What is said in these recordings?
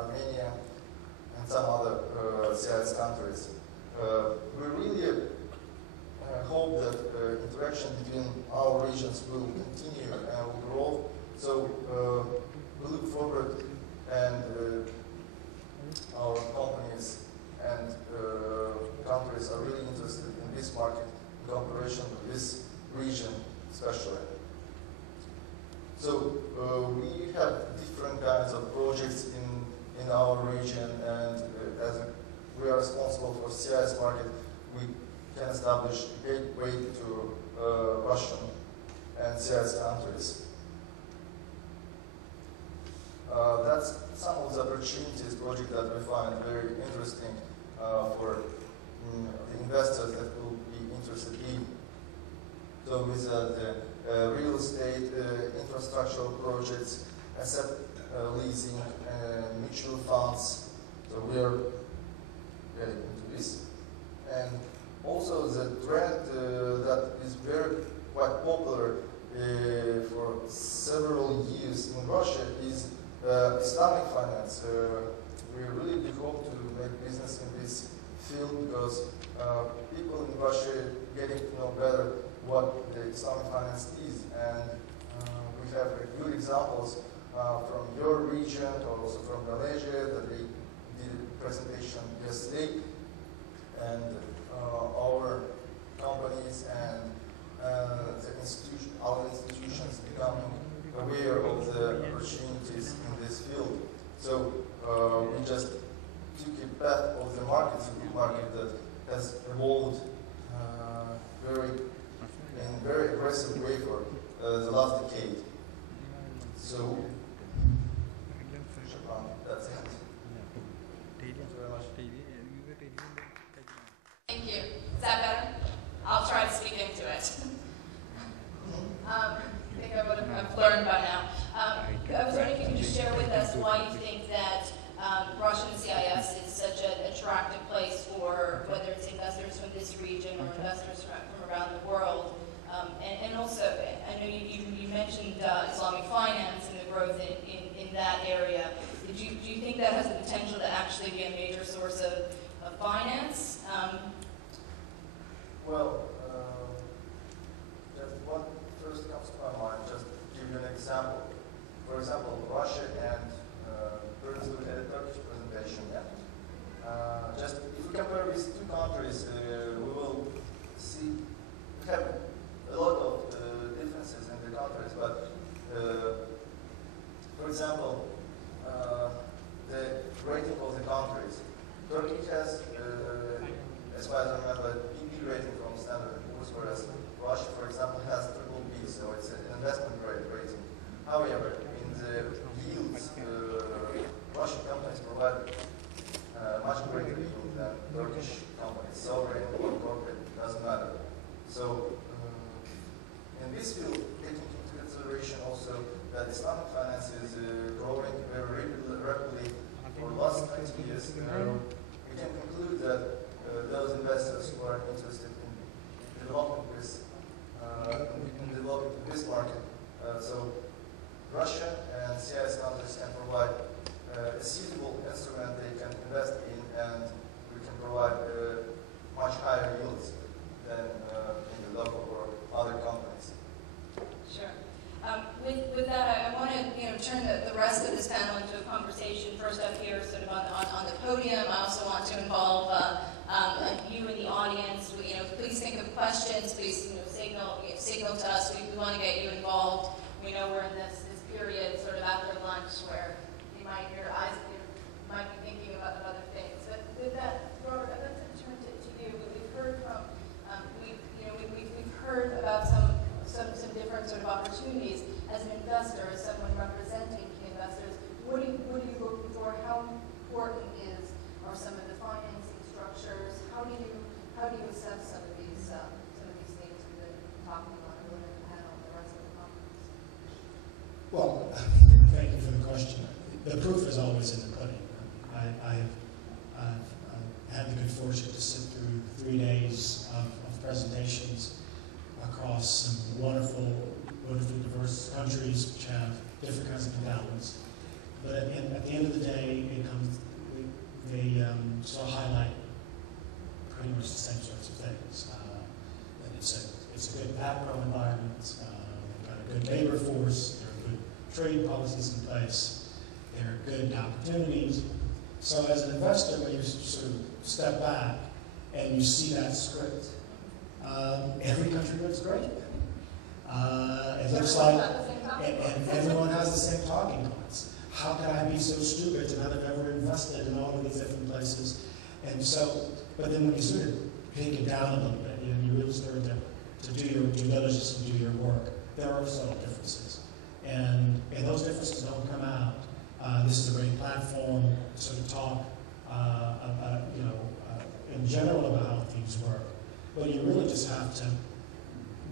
Armenia, and some other CIS countries. We really hope that interaction between our regions will continue and will grow. So we look forward, and our companies and countries are really interested in this market in cooperation with this region especially. So we have different kinds of projects in our region, and as we are responsible for CIS market, we can establish a gateway to Russian and CIS countries. That's some of the opportunities project that we find very interesting for the investors that will be interested in. So with the real estate, infrastructural projects, asset leasing, mutual funds. So we are getting into this. And also the trend that is quite popular for several years in Russia is Islamic finance. We really do hope to make business in this field because people in Russia getting to know better what the Islamic finance is, and we have good examples from your region, also from Malaysia, that they did a presentation yesterday, and our companies and our institutions becoming aware of the opportunities in this field. So we just took a path of the market that has evolved in a very aggressive way for the last decade. So, that's it. Thank you very much. Thank you. Is that better? I'll try to speak into it. I think I would have learned by now. I was wondering if you could just share with us why you think that Russian CIS is such an attractive place for whether it's investors from this region or investors from around the world. And also, I know you mentioned Islamic finance and the growth in that area. Do you think that has the potential to actually be a major source of finance? Well, just what first comes to my mind, just to give you an example. For example, Russia and we had a Turkish presentation. Yeah? Just if we compare these two countries, we will see we have a lot of differences in the countries. But for example, the rating of the countries. Turkey has, as far as I remember, BB rating from Standard & Poor's, whereas Russia, for example, has BBB, so it's an investment grade rating. However, in the yields, Russian companies provide much greater yield than Turkish companies, sovereign or corporate, doesn't matter. So, in this field, taking into consideration also that Islamic finance is growing very rapidly for the last 20 years, we can conclude that those investors who are interested in developing this market, so Russia and CIS countries can provide a suitable instrument they can invest in, and we can provide much higher yields than in the local or other companies. Sure. With that, I want to turn the rest of this panel into a conversation. First up here, sort of on the podium. I also want to involve you in the audience. Please think of questions. Please signal to us. We want to get you involved. We know we're in this period sort of after lunch where your eyes might be thinking about other things. But with that, Robert, I'd like to turn to you. We've heard from we've heard about some different sort of opportunities as an investor, as someone representing key investors. What are you looking for? How important are some of the financing structures? How do you assess some of these things we've been talking about in the panel and the rest of the conference? Well, thank you for the question. The proof is always in the pudding. I've had the good fortune to sit through 3 days of presentations across some wonderfully diverse countries which have different kinds of endowments. But at the end of the day, it comes opportunities. So as an investor, when you sort of step back and you see that script, every country looks great. It looks like, and everyone has the same talking points. How could I be so stupid to not have ever invested in all of these different places? And so, but then when you sort of take it down a little bit, you really start to do your due diligence and do your work, there are subtle differences. And those differences don't come out. This is a great platform to sort of talk about, in general about how things work. But you really just have to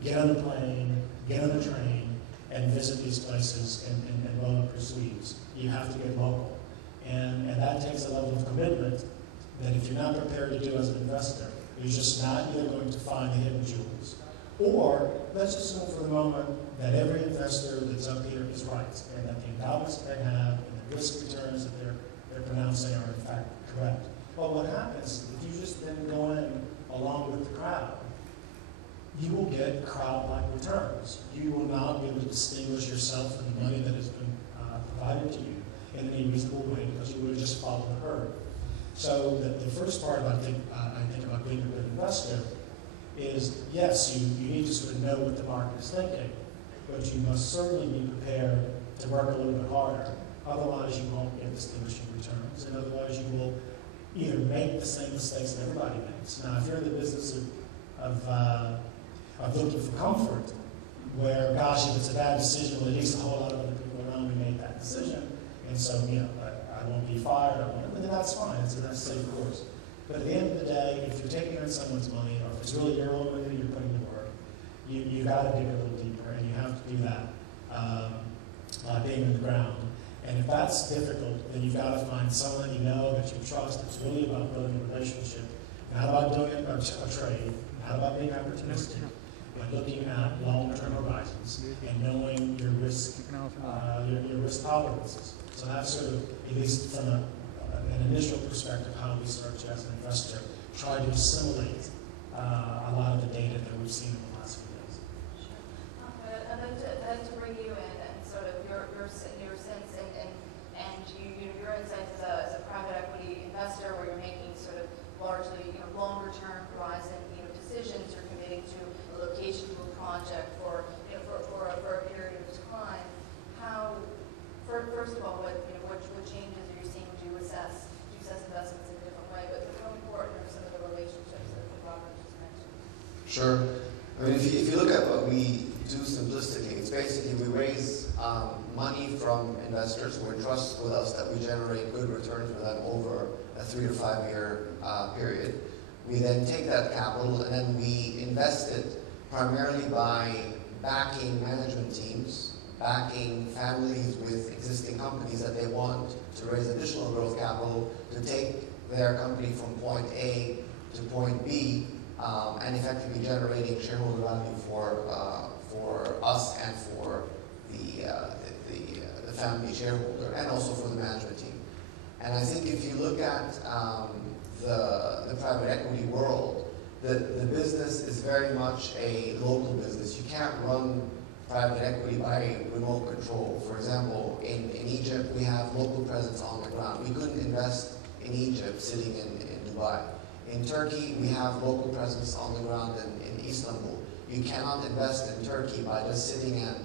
get on the plane, get on the train, and visit these places and roll up your sleeves. You have to get local. And that takes a level of commitment that if you're not prepared to do as an investor, you're just not either going to find the hidden jewels, or let's assume for the moment that every investor that's up here is right, and that the endowments that they have and the risk returns that they're pronouncing are in fact correct. Well, what happens if you just then go in along with the crowd? You will get crowd-like returns. You will not be able to distinguish yourself from the money that has been provided to you in any reasonable way because you would have just followed the herd. So the first part I think about being a good investor is, yes, you need to sort of know what the market is thinking, but you must certainly be prepared to work a little bit harder. Otherwise, you won't get distinguishing returns, and otherwise you will either make the same mistakes that everybody makes. Now, if you're in the business of looking for comfort, where, gosh, if it's a bad decision, well, at least a whole lot of other people around me made that decision, and so, I won't be fired, then that's fine, that's a safe course. But at the end of the day, if you're taking on someone's money, or if it's really your own money that you're putting to work, you got to dig a little deeper, and you have to do that by being on the ground. And if that's difficult, then you've got to find someone that you know, that you trust. It's really about building a relationship, not about doing a trade, not about being opportunistic, but looking at long-term horizons and knowing your risk, your risk tolerances. So that's sort of, at least from an initial perspective, how we search as an investor, try to assimilate a lot of the data that we've seen in the last few days. Sure. I'd like to bring you in and sort of your sense and your insights as a private equity investor, where you're making sort of largely longer term horizon decisions. You're committing to a location to a project for a period of time. How, first of all, what changes are you seeing? Do you assess investments in a different way? But how important are some of the relationships that Robert just mentioned? Sure. I mean, if you look at what we do simplistically, it's basically we raise money from investors who entrust with us that we generate good returns for them over a 3 to 5 year period. We then take that capital and then we invest it primarily by backing management teams, backing families with existing companies that they want to raise additional growth capital to take their company from point A to point B, and effectively generating shareholder value for us and for the family shareholder, and also for the management team. And I think if you look at the private equity world, the business is very much a local business. You can't run private equity by remote control. For example, in Egypt, we have local presence on the ground. We couldn't invest in Egypt sitting in Dubai. In Turkey, we have local presence on the ground in Istanbul. You cannot invest in Turkey by just sitting and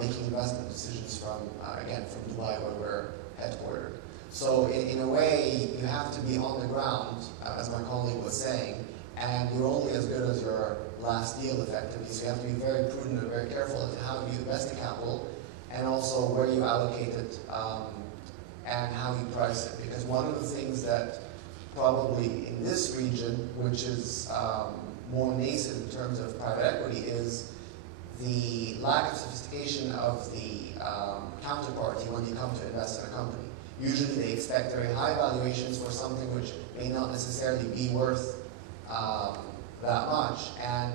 making investment decisions from Dubai, where we're headquartered. So in a way, you have to be on the ground, as my colleague was saying, and you're only as good as your last deal, effectively. So you have to be very prudent and very careful as to how you invest the capital, and also where you allocate it, and how you price it. Because one of the things that probably in this region, which is more nascent in terms of private equity, is the lack of sophistication of the counterparty when you come to invest in a company. Usually they expect very high valuations for something which may not necessarily be worth that much. And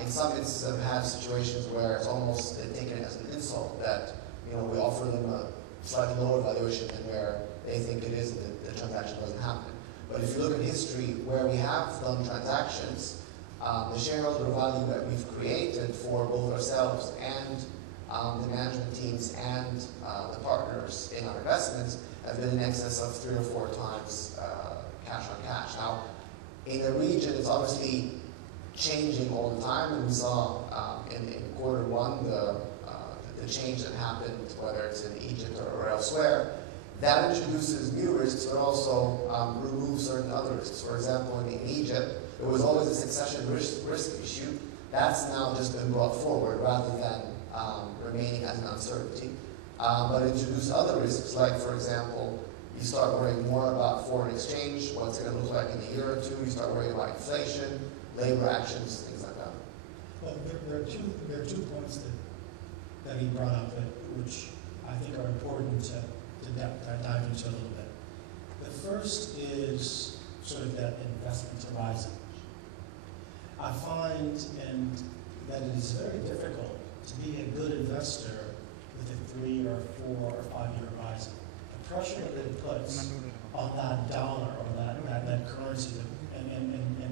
in some instances I've had situations where it's almost taken as an insult that we offer them a slightly lower valuation than where they think it is, and the transaction doesn't happen. But if you look at history where we have done transactions, the shareholder value that we've created for both ourselves and the management teams and the partners in our investments have been in excess of 3 or 4 times cash on cash. Now, in the region, it's obviously changing all the time, and we saw in quarter one the change that happened, whether it's in Egypt or elsewhere. That introduces new risks, but also removes certain other risks. For example, in Egypt, there was always a succession risk issue. That's now just been brought forward rather than remaining as an uncertainty. But introduce other risks, like, for example, you start worrying more about foreign exchange, what's it going to look like in a year or two. You start worrying about inflation, labor actions, things like that. Well, there are two points that he brought up which I think are important to dive into a little bit. The first is sort of that investment horizon. I find that it is very difficult to be a good investor with a 3 or 4 or 5 year horizon. The pressure that it puts on that dollar or that currency and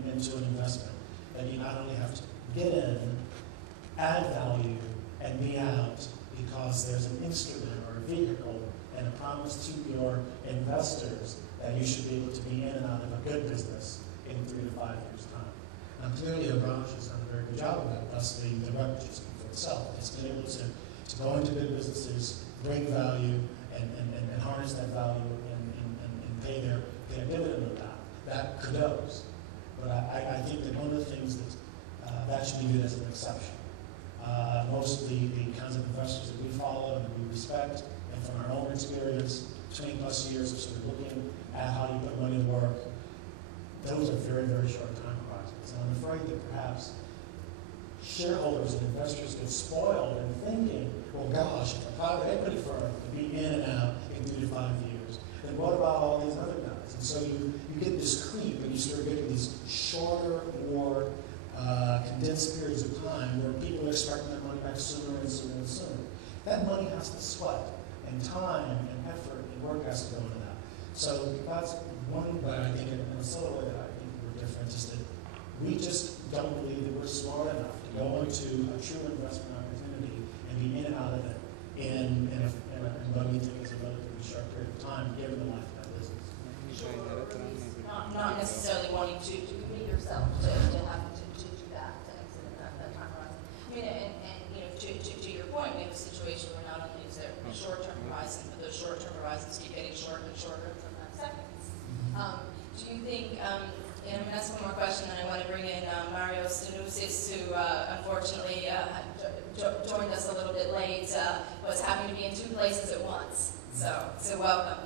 into an investment, that you not only have to get in, add value, and be out because there's an instrument or a vehicle and a promise to your investors that you should be able to be in and out of a good business in 3 to 5 years' time. Now, clearly, Orange has done a very good job of that, thus the record is for itself. It's been able to go into good businesses, bring value, and harness that value and pay their dividend of that. That kudos. But I think that one of the things that should be viewed as an exception. Most of the kinds of investors that we follow and that we respect, and from our own experience, 20 plus years of sort of looking at how you put money to work, those are very, very short time horizons. And I'm afraid that perhaps shareholders and investors get spoiled in thinking, well, gosh, if a private equity firm can be in and out in 3 to 5 years, then what about all these other guys? And so you get this creep, and you start getting these shorter, more condensed periods of time where people are expecting their money back sooner and sooner and sooner. That money has to sweat, and time and effort and work has to go into that. So that's one way I think, and a sort of way that I think we're different, is that we just don't believe that we're smart enough to go into a true investment opportunity and be in and out of it in what we think is a relatively short period of time, given the life of that business. Not necessarily wanting to commit yourself to having to do that, to exit in that time horizon. I mean, and you know, to your point, we have a situation where not only is there a short-term horizon, but those short-term horizons keep getting shorter and shorter from seconds. Do you think, and I'm going to ask one more question, then I want to bring in Mario Stanousis, who unfortunately joined us a little bit late, was having to be in 2 places at once. So welcome.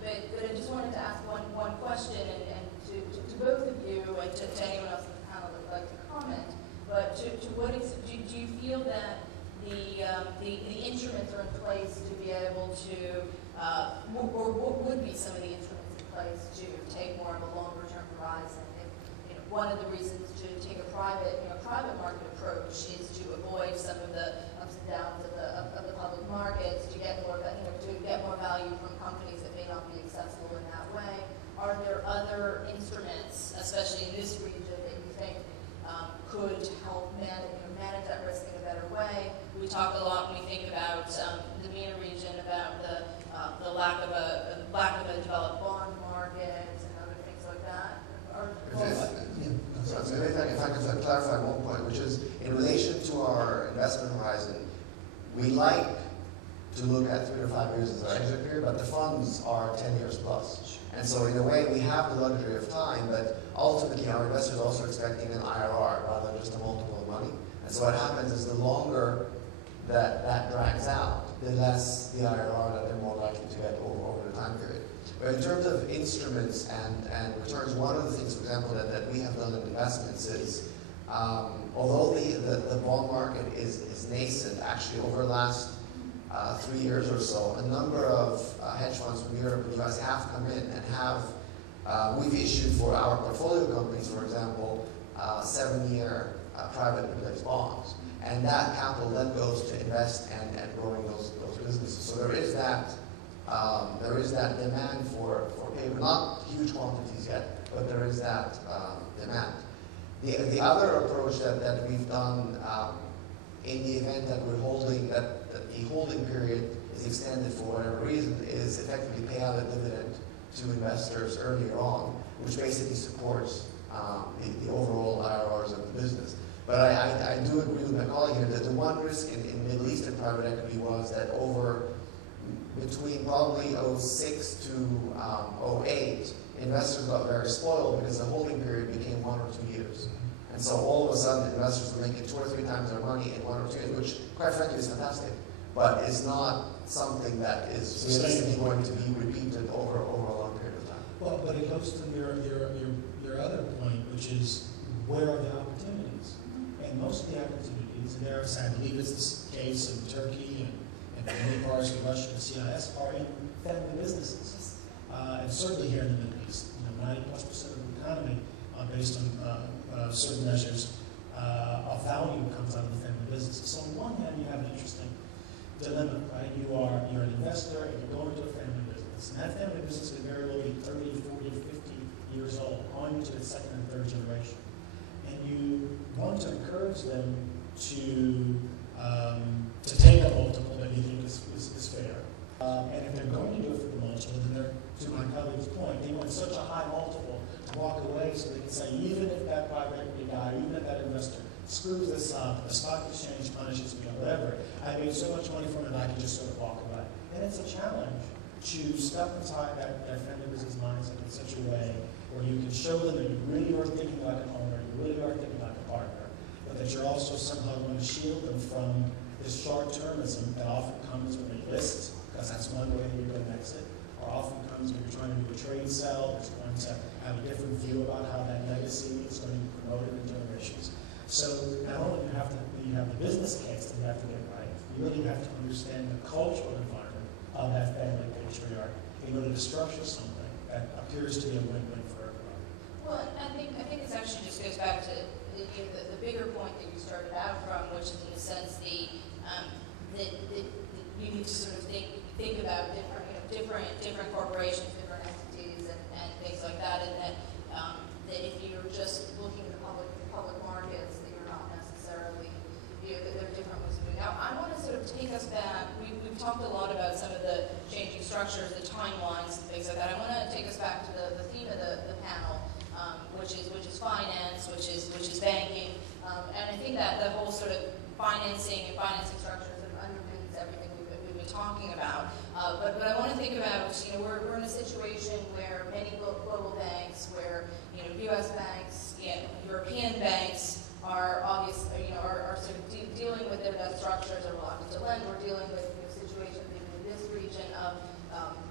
But I just wanted to ask one question, and to both of you, and to anyone else in the panel that would like to comment. But to what extent do you feel that the instruments are in place to be able to, or what would be some of the instruments in place to take more of a longer-term horizon? If, one of the reasons to take a private market approach is to avoid some of the ups and downs of the public markets, to get more value from companies that may not be accessible in that way. Are there other instruments, especially in this region, that you think could help manage that risk in a better way? We talk a lot when we think about the MENA region about the lack of a developed bond market and other things like that. If I could clarify one point, which is in relation to our investment horizon, we like to look at 3 to 5 years as our exit period, but the funds are 10 years plus. And so in a way, we have the luxury of time, but ultimately our investors are also expecting an IRR rather than just a multiple of money. And so what happens is the longer that drags out, the less the IRR that they're more likely to get over the time period. But in terms of instruments and returns, one of the things, for example, that we have done in investments is, although the bond market is nascent, actually over the last 3 years or so, a number of hedge funds from Europe and the US have come in and we've issued for our portfolio companies, for example, 7-year private placed bonds. And that capital then goes to invest and growing those businesses. So there is that demand for paper, not huge quantities yet, but there is that demand. The other approach that we've done in the event that we're holding, that the holding period is extended for whatever reason, is effectively pay out a dividend to investors earlier on, which basically supports the overall IRRs of the business. But I do agree with my colleague here that the one risk in Middle Eastern private equity was that between probably 06 to 08, investors got very spoiled because the holding period became 1 or 2 years. And so all of a sudden, investors were making 2 or 3 times their money in 1 or 2 years, which quite frankly is fantastic. But it's not something that is realistically going to be repeated over a long period of time. Well, but it goes to your other point, which is where are the opportunities? And most of the opportunities, and there, I believe it's the case in Turkey and many parts of Russia and CIS, are in family businesses. And certainly here in the Middle East, 90+% of the economy, based on certain measures of value, comes out of the family businesses. So on one hand, you have an interesting dilemma, right? You're an investor and you're going to a family business. And that family business can very well be 30, 40, 50 years old, going into its second and third generation. And you want to encourage them to take a multiple that you think is fair. And if they're going to do it for the multiple, then they're, to my colleague's point, they want such a high multiple to walk away so they can say, even if that private equity guy, even if that investor screws this up, the stock exchange punishes me, or whatever, I made so much money from it, I can just sort of walk away. And it's a challenge to step inside that family business mindset in such a way where you can show them that you really are thinking like an owner, you really are thinking like a partner, but that you're also somehow going to shield them from this short-termism that often comes when they list, because that's one way that you're going to exit, or often comes when you're trying to do a trade sell, that's going to have a different view about how that legacy is going to be promoted in generations. So not only do you have the business case that you have to get right, you really have to understand the cultural environment of that family patriarch in order to structure something that appears to be a win-win for everybody. Well, I think this actually just goes back to the bigger point that you started out from, which is in a sense that you need to sort of think about different corporations, different entities, and things like that, and that if you're just looking at the public markets, that you're not necessarily, that there are different ways of doing it. Now, I want to sort of take us back. We've talked a lot about some of the changing structures, the timelines, and things like that. I want to take us back to the theme of the panel, which is finance, which is banking, and I think that the whole sort of financing and financing structures sort of underpins everything we've been talking about. But I want to think about, we're in a situation where many global banks, where U.S. banks, European banks are obviously, are sort of dealing with their debt structures, or reluctant to lend. We're dealing with situations in this region of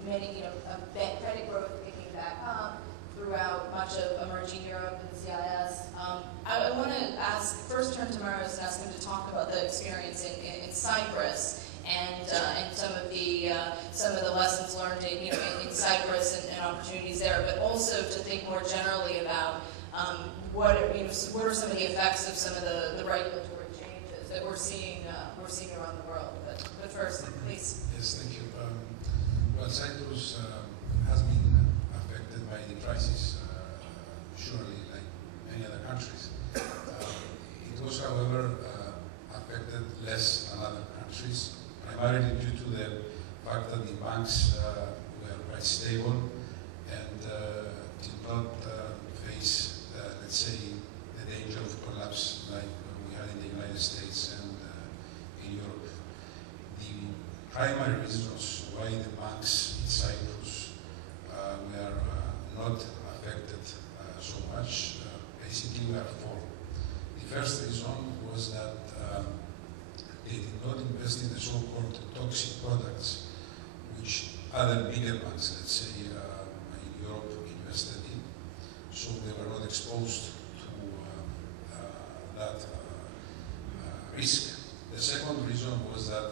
many, of credit growth picking back up throughout much of emerging Europe and CIS. I want to first turn to Marios and ask him to talk about the experience in Cyprus and some of the lessons learned in Cyprus and opportunities there, but also to think more generally about what are some of the effects of some of the regulatory changes that we're seeing around the world. But first, please. Yes, thank you. Well, Cyprus has been affected by the crisis, surely, like many other countries. It was, however, affected less than other countries, primarily due to the fact that the banks were quite stable and did not face, let's say, the danger of collapse like we had in the United States and in Europe. The primary reasons why the banks in Cyprus were not affected so much, basically were four. The first reason was that they did not invest in the so-called toxic products, which other bigger banks, let's say, in Europe invested in. So they were not exposed to that risk. The second reason was that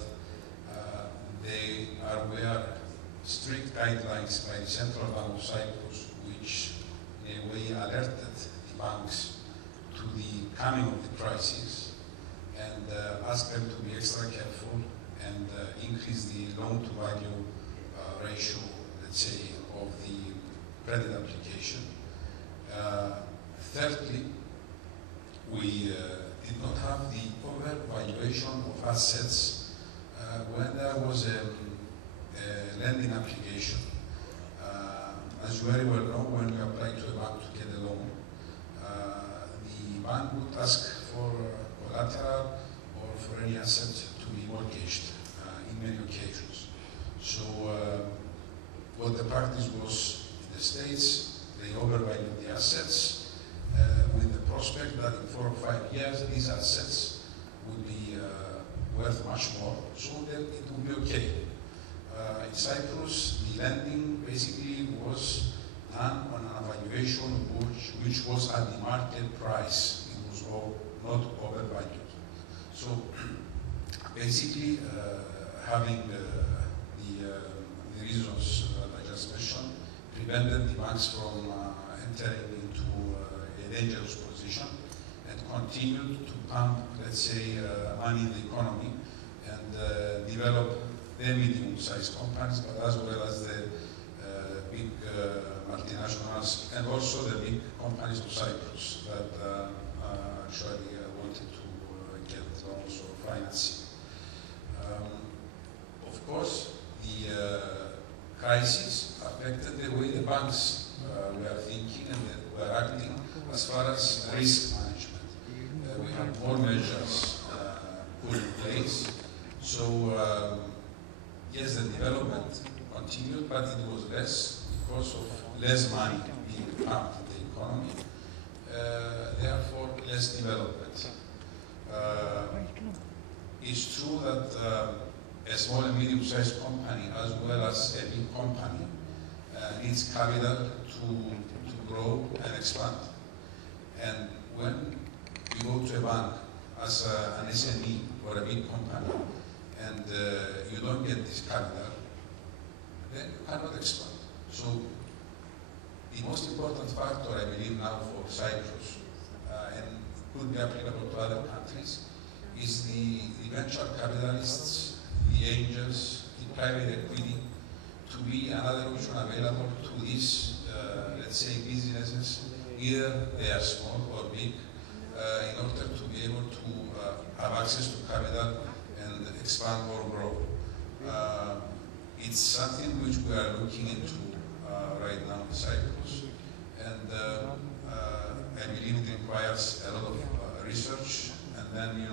they were strict guidelines by the Central Bank of Cyprus, which in a way alerted the banks to the coming of the crisis and asked them to be extra careful and increase the loan-to-value ratio, let's say, of the credit application. Thirdly, we did not have the overvaluation of assets when there was a lending application. As you very well know, when you apply to a bank to get a loan, the bank would ask for collateral or for any asset to be mortgaged in many occasions. So what the practice was in the States, they overvalued the assets with the prospect that in 4 or 5 years these assets would be worth much more, so that it would be okay. In Cyprus, the lending basically was done on an evaluation which was at the market price. It was not overvalued. So basically, having the reasons that I just mentioned prevented the banks from entering into a dangerous position and continued to pump, let's say, money in the economy and develop the medium-sized companies, but as well as the big multinationals and also the big companies of Cyprus that actually wanted to get loans or financing. Of course, the crisis affected the way the banks were thinking and were acting as far as risk management. We have more measures put in place. So yes, the development continued, but it was less because of less money being pumped in the economy. Therefore, less development. It's true that a small and medium-sized company, as well as a big company, needs capital to grow and expand. And when you go to a bank as an SME or a big company, and you don't get this capital, then you cannot expand. So the most important factor, I believe now for Cyprus, and could be applicable to other countries, is the venture capitalists, the angels, the private equity, to be another option available to these, let's say, businesses, either they are small or big, in order to be able to have access to capital and expand or grow. It's something which we are looking into right now in Cyprus, and I believe it requires a lot of research, and then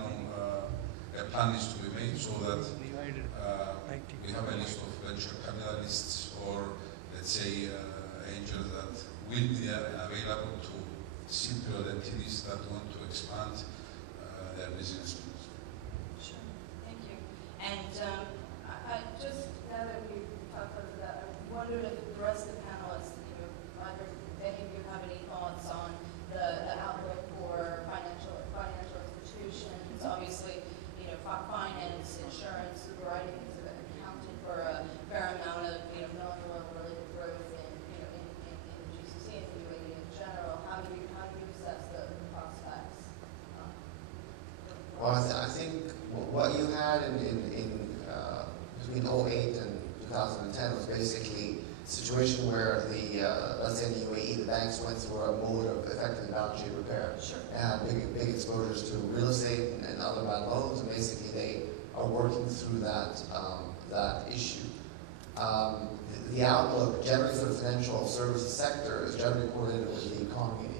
a plan is to be made so that we have a list of venture capitalists or, let's say, angels that will be there and available to simple entities that want to expand their business. Sure, thank you. And I just, now that we've talked about that, I wondered if the rest of the panelists, either if any of you have any thoughts on the outlook for financial institutions. Obviously, finance, insurance, a variety of things have accounted for a fair amount of non-oil-related growth in GCC and the UAE in general. How do you assess the prospects? Well, I think what you had between 2008 and 2010 was basically a situation where let's say in the UAE, the banks went through a mode of effective balance sheet repair. Sure. And big exposures to real estate and other bad loans, and basically they are working through that issue. The outlook generally for the financial services sector is generally correlated with the economy in